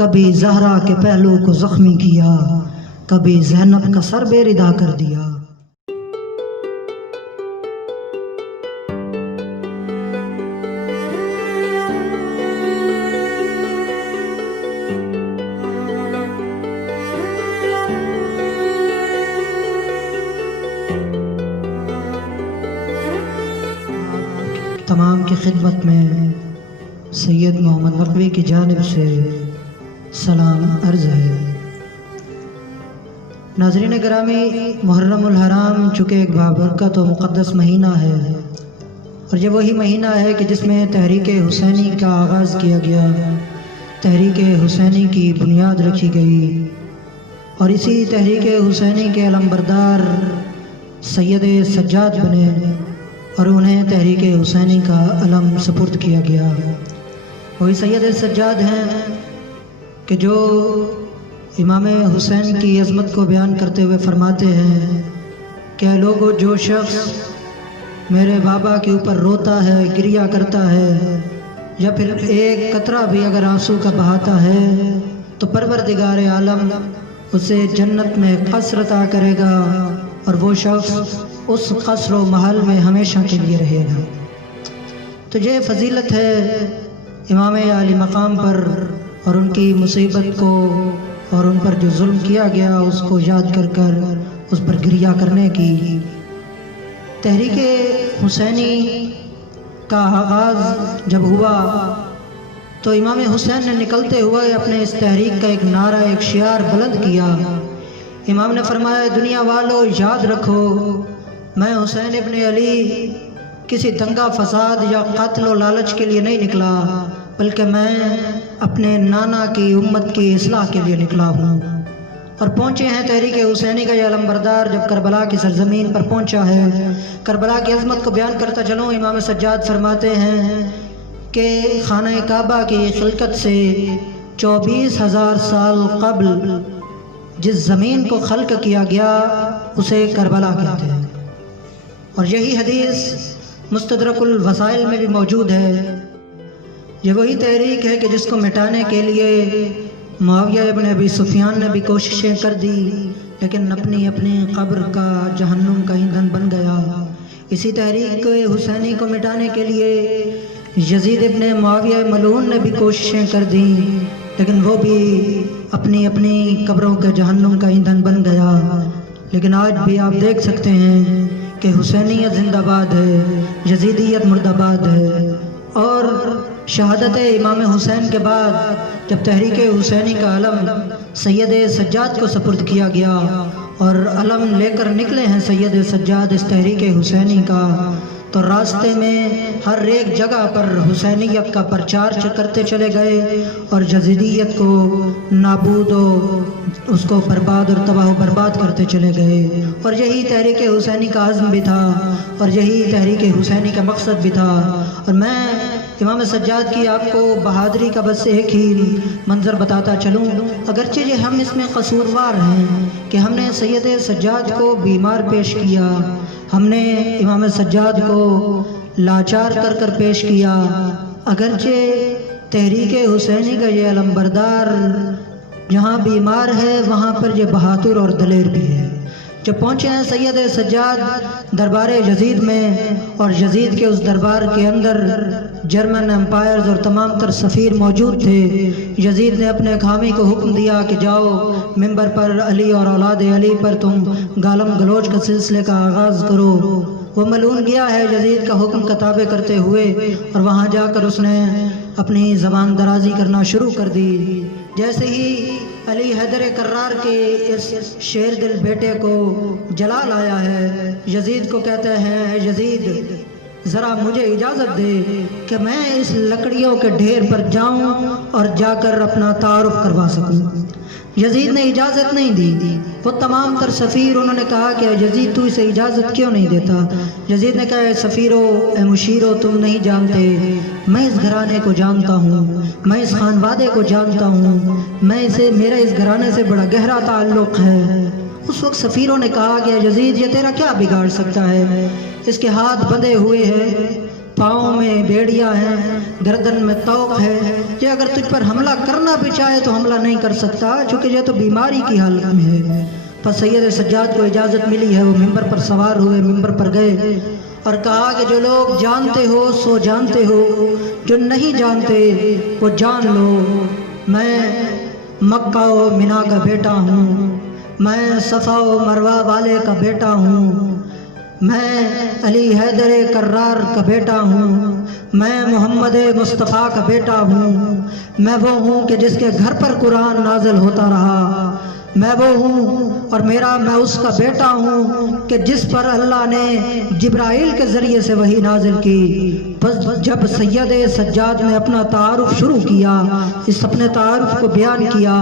کبھی زہرا کے پہلو کو زخمی کیا، کبھی زینب کا سر بے ردا کر دیا۔ تمام کی خدمت میں سید محمد نقوی کی جانب سے سلام عرض ہے۔ ناظرین گرامی، محرم الحرام چونکہ ایک بابرکت و مقدس مہینہ ہے، اور یہ وہی مہینہ ہے کہ جس میں تحریک حسینی کا آغاز کیا گیا، تحریک حسینی کی بنیاد رکھی گئی، اور اسی تحریک حسینی کے علمبردار سید سجاد بنے اور انہیں تحریک حسینی کا علم سپرد کیا گیا۔ وہی سید سجاد ہیں کہ جو امام حسین کی عظمت کو بیان کرتے ہوئے فرماتے ہیں کہ اے لوگو، جو شخص میرے بابا کے اوپر روتا ہے، گریہ کرتا ہے، یا پھر ایک قطرہ بھی اگر آنسو کا بہاتا ہے، تو پروردگار عالم اسے جنت میں قصر عطا کرے گا، اور وہ شخص اس قصر و محل میں ہمیشہ کے لیے رہے گا۔ تو یہ فضیلت ہے امام عالی مقام پر، اور ان کی مصیبت کو اور ان پر جو ظلم کیا گیا اس کو یاد کر کر اس پر گریہ کرنے کی۔ تحریک حسینی کا آغاز جب ہوا تو امام حسین نے نکلتے ہوئے اپنے اس تحریک کا ایک نعرہ، ایک شعار بلند کیا۔ امام نے فرمایا، دنیا والو یاد رکھو، میں حسین ابن علی کسی دنگا فساد یا قتل و لالچ کے لیے نہیں نکلا، بلکہ میں اپنے نانا کی امت کی اصلاح کے لیے نکلا ہوں۔ اور پہنچے ہیں تحریک حسینی کا یہ علمبردار جب کربلا کی سرزمین پر پہنچا ہے۔ کربلا کی عظمت کو بیان کرتا چلوں، امام سجاد فرماتے ہیں کہ خانہ کعبہ کی خلقت سے 24,000 سال قبل جس زمین کو خلق کیا گیا اسے کربلا کہتے ہیں، اور یہی حدیث مستدرک الوسائل میں بھی موجود ہے۔ یہ وہی تحریک ہے کہ جس کو مٹانے کے لیے معاویہ ابن ابی سفیان نے بھی کوششیں کر دی، لیکن اپنی قبر کا جہنم کا ایندھن بن گیا۔ اسی تحریک حسینی کو مٹانے کے لیے یزید ابن معاویہ ملعون نے بھی کوششیں کر دیں، لیکن وہ بھی اپنی قبروں کے جہنم کا ایندھن بن گیا۔ لیکن آج بھی آپ دیکھ سکتے ہیں کہ حسینیت زندہ باد ہے، یزیدیت مردہ باد ہے، اور شہادت امام حسین کے بعد جب تحریک حسینی کا علم سید سجاد کو سپرد کیا گیا اور علم لے کر نکلے ہیں سید سجاد اس تحریک حسینی کا، تو راستے میں ہر ایک جگہ پر حسینیت کا پرچار کرتے چلے گئے اور یزیدیت کو نابود و اس کو برباد اور تباہ و برباد کرتے چلے گئے۔ اور یہی تحریک حسینی کا عزم بھی تھا، اور یہی تحریک حسینی کا مقصد بھی تھا۔ اور میں امام سجاد کی آپ کو بہادری کا بس ایک ہی منظر بتاتا چلوں، اگرچہ یہ ہم اس میں قصوروار ہیں کہ ہم نے سید سجاد کو بیمار پیش کیا، ہم نے امام سجاد کو لاچار کر کر پیش کیا، اگرچہ تحریک حسینی کا یہ علمبردار جہاں بیمار ہے وہاں پر یہ بہادر اور دلیر بھی ہے۔ جب پہنچے ہیں سید سجاد دربار یزید میں، اور یزید کے اس دربار کے اندر جرمن امپائرز اور تمام تر سفیر موجود تھے، یزید نے اپنے حامی کو حکم دیا کہ جاؤ منبر پر علی اور اولاد علی پر تم گالم گلوچ کا سلسلے کا آغاز کرو۔ وہ ملعون گیا ہے یزید کا حکم کا تابع کرتے ہوئے، اور وہاں جا کر اس نے اپنی زبان درازی کرنا شروع کر دی۔ جیسے ہی علی حیدر کرار کے اس شیر دل بیٹے کو جلال آیا ہے، یزید کو کہتے ہیں، یزید ذرا مجھے اجازت دے کہ میں اس لکڑیوں کے ڈھیر پر جاؤں اور جا کر اپنا تعارف کروا سکوں۔ یزید نے اجازت نہیں دی۔ وہ تمام تر سفیر انہوں نے کہا کہ یزید تو اسے اجازت کیوں نہیں دیتا؟ یزید نے کہا، اے سفیرو، اے مشیرو، تم نہیں جانتے، میں اس گھرانے کو جانتا ہوں، میں اس خانوادے کو جانتا ہوں، میرا اس گھرانے سے بڑا گہرا تعلق ہے۔ اس وقت سفیروں نے کہا کہ یزید یہ تیرا کیا بگاڑ سکتا ہے، اس کے ہاتھ بندھے ہوئے ہیں، پاؤں میں بیڑیاں ہیں، گردن میں طوق ہے، یہ اگر تجھ پر حملہ کرنا بھی چاہے تو حملہ نہیں کر سکتا، چونکہ یہ تو بیماری کی حالت میں ہے۔ پس سید سجاد کو اجازت ملی ہے، وہ ممبر پر سوار ہوئے، ممبر پر گئے اور کہا کہ جو لوگ جانتے ہو سو جانتے ہو، جو نہیں جانتے وہ جان لو، میں مکہ و منا کا بیٹا ہوں، میں صفا و مروہ والے کا بیٹا ہوں، میں علی حیدر کرار کا بیٹا ہوں، میں محمد مصطفیٰ کا بیٹا ہوں، میں وہ ہوں کہ جس کے گھر پر قرآن نازل ہوتا رہا، میں وہ ہوں اور میں اس کا بیٹا ہوں کہ جس پر اللہ نے جبرائیل کے ذریعے سے وحی نازل کی۔ بس جب سید سجاد نے اپنا تعارف شروع کیا، اس اپنے تعارف کو بیان کیا،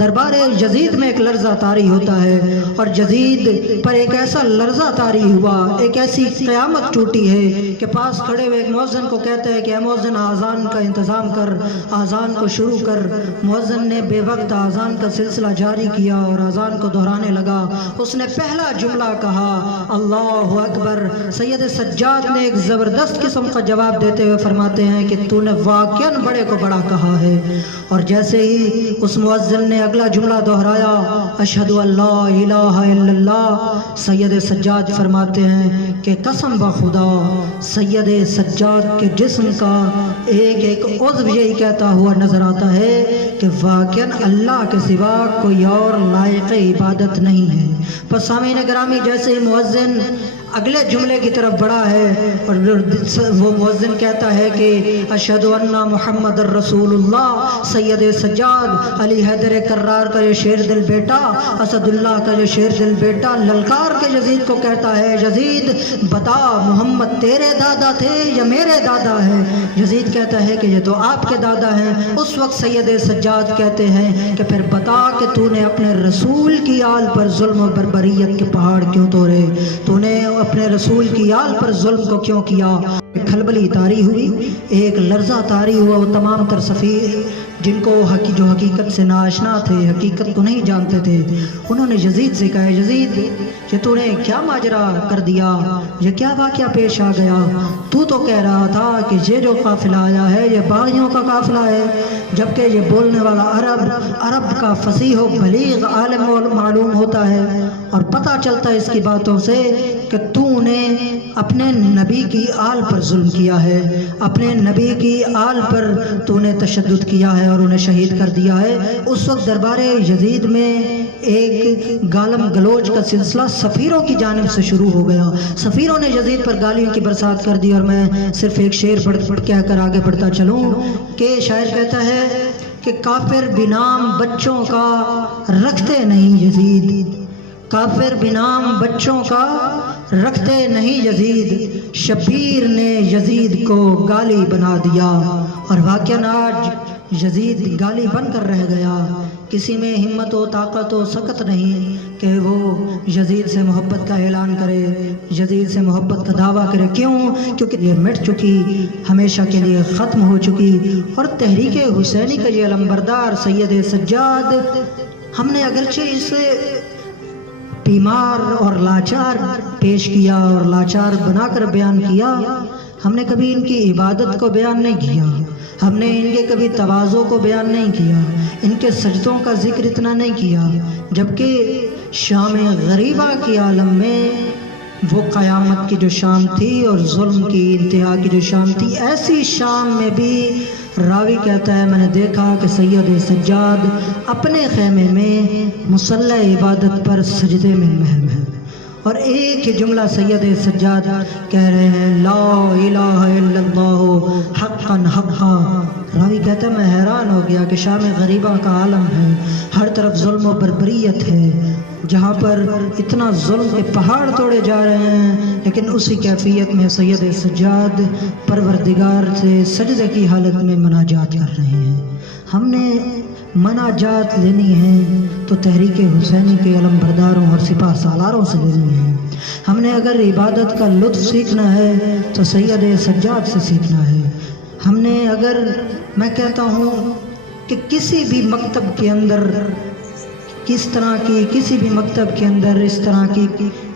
دربار یزید میں ایک لرزہ طاری ہوتا ہے، اور یزید پر ایک ایسا لرزہ طاری ہوا، ایک ایسی قیامت ٹوٹی ہے کہ پاس کھڑے ہوئے ایک مؤذن کو کہتے ہیں کہ اے مؤذن آذان کا انتظام کر، آذان کو شروع کر۔ مؤذن نے بے وقت آذان کا سلسلہ جاری کیا اور آذان کو دہرانے لگا۔ اس نے پہلا جملہ کہا اللہ اکبر۔ سید سجاد نے ایک زبردست قسم کا جواب دیتے ہوئے فرماتے ہیں کہ تو نے واقعاً بڑے کو بڑا کہا ہے۔ اور جیسے ہی اس مؤذن نے اگلا جملہ دہرایا اشہد ان لا الہ الا اللہ، سید سجاد فرماتے ہیں کہ قسم بخدا سید سجاد کے جسم کا ایک ایک عضو یہی کہتا ہوا نظر آتا ہے کہ واقعاً اللہ کے سوا کوئی اور لائق عبادت نہیں ہے۔ پس سامعین گرامی، جیسے ہی مؤذن اگلے جملے کی طرف بڑھا ہے اور وہ مؤذن کہتا ہے کہ اشہد ان محمد الرسول اللہ، سید سجاد علی حیدر کرار کا یہ شیر دل بیٹا، اسد اللہ کا یہ شیر دل بیٹا للکار کے یزید کو کہتا ہے یزید بتا محمد تیرے دادا تھے یا میرے دادا ہیں؟ یزید کہتا ہے کہ یہ تو آپ کے دادا ہیں۔ اس وقت سید سجاد کہتے ہیں کہ پھر بتا کہ تو نے اپنے رسول کی آل پر ظلم و بربریت کے پہاڑ کیوں توڑے، تو نے اپنے رسول کی آل پر ظلم کو کیوں کیا؟ کھلبلی طاری ہوئی، ایک لرزہ طاری ہوا۔ وہ تمام تر سفیر جن کو جو حقیقت سے ناآشنا تھے، حقیقت کو نہیں جانتے تھے، انہوں نے یزید سے کہا یزید یہ تو نے کیا ماجرا کر دیا، یہ کیا واقعہ پیش آ گیا؟ تو کہہ رہا تھا کہ یہ جو قافلہ آیا ہے یہ باغیوں کا قافلہ ہے، جبکہ یہ بولنے والا عرب کا فصیح و بلیغ عالم و معلوم ہوتا ہے، اور پتہ چلتا ہے اس کی باتوں سے کہ تو نے اپنے نبی کی آل پر ظلم کیا ہے، اپنے نبی کی آل پر تو نے تشدد کیا ہے اور انہیں شہید کر دیا ہے۔ اس وقت دربار یزید میں ایک گالم گلوچ کا سلسلہ سفیروں کی جانب سے شروع ہو گیا۔ سفیروں نے یزید پر گالیوں کی برسات کر دی، اور میں صرف ایک شعر پڑھ کہہ کر آگے بڑھتا چلوں کہ شاعر کہتا ہے کہ کافر بنام بچوں کا رکھتے نہیں یزید، کافر بنام بچوں کا رکھتے نہیں یزید، شبیر نے یزید کو گالی بنا دیا۔ اور واقعاً آج یزید گالی بن کر رہ گیا، کسی میں ہمت و طاقت و سکت نہیں کہ وہ یزید سے محبت کا اعلان کرے، یزید سے محبت کا دعویٰ کرے۔ کیوں؟ کیونکہ یہ مٹ چکی، ہمیشہ کے لیے ختم ہو چکی۔ اور تحریک حسینی کا یہ علمبردار سید سجاد، ہم نے اگرچہ اسے بیمار اور لاچار پیش کیا اور لاچار بنا کر بیان کیا، ہم نے کبھی ان کی عبادت کو بیان نہیں کیا، ہم نے ان کے کبھی تواضع کو بیان نہیں کیا، ان کے سجدوں کا ذکر اتنا نہیں کیا، جبکہ شام غریبہ کی عالم میں وہ قیامت کی جو شام تھی اور ظلم کی انتہا کی جو شام تھی، ایسی شام میں بھی راوی کہتا ہے میں نے دیکھا کہ سید سجاد اپنے خیمے میں مصلی عبادت پر سجدے میں محو ہے، اور ایک ہی جملہ سید سجاد کہہ رہے ہیں لا الہ الا اللہ حقا حقا۔ راوی کہتا ہے میں حیران ہو گیا کہ شام غریبہ کا عالم ہے، ہر طرف ظلم و بربریت ہے، جہاں پر اتنا ظلم کے پہاڑ توڑے جا رہے ہیں، لیکن اسی کیفیت میں سید سجاد پروردگار سے سجدے کی حالت میں مناجات کر رہے ہیں۔ ہم نے مناجات لینی ہے تو تحریک حسینی کے علم برداروں اور سپاہ سالاروں سے لینی ہے۔ ہم نے اگر عبادت کا لطف سیکھنا ہے تو سید سجاد سے سیکھنا ہے۔ ہم نے اگر، میں کہتا ہوں کہ کسی بھی مکتب کے اندر کہ اس طرح کی کسی بھی مکتب کے اندر اس طرح کی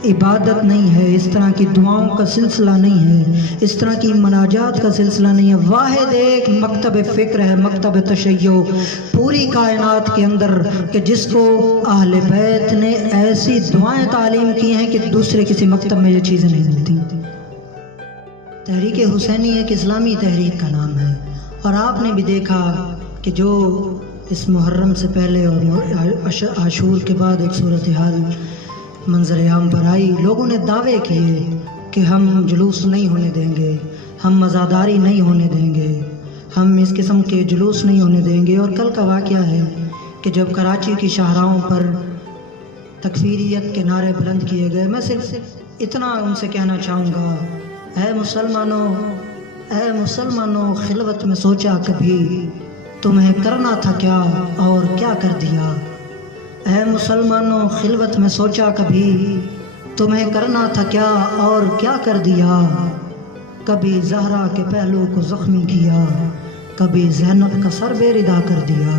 عبادت نہیں ہے، اس طرح کی دعاؤں کا سلسلہ نہیں ہے، اس طرح کی مناجات کا سلسلہ نہیں ہے۔ واحد ایک مکتب فکر ہے، مکتب تشیع پوری کائنات کے اندر، کہ جس کو اہل بیت نے ایسی دعائیں تعلیم کی ہیں کہ دوسرے کسی مکتب میں یہ چیزیں نہیں ملتی۔ تحریک حسینی ایک اسلامی تحریک کا نام ہے، اور آپ نے بھی دیکھا کہ جو اس محرم سے پہلے اور عاشور کے بعد ایک صورتحال منظر عام پر آئی، لوگوں نے دعوے کیے کہ ہم جلوس نہیں ہونے دیں گے، ہم مزاداری نہیں ہونے دیں گے، ہم اس قسم کے جلوس نہیں ہونے دیں گے۔ اور کل کا واقعہ ہے کہ جب کراچی کی شاہراہوں پر تکفیریت کے نعرے بلند کیے گئے، میں صرف اتنا ان سے کہنا چاہوں گا، اے مسلمانوں خلوت میں سوچا کبھی تمہیں کرنا تھا کیا اور کیا کر دیا؟ اے مسلمانوں خلوت میں سوچا کبھی تمہیں کرنا تھا کیا اور کیا کر دیا؟ کبھی زہرا کے پہلو کو زخمی کیا، کبھی زینب کا سر بے ردا کر دیا۔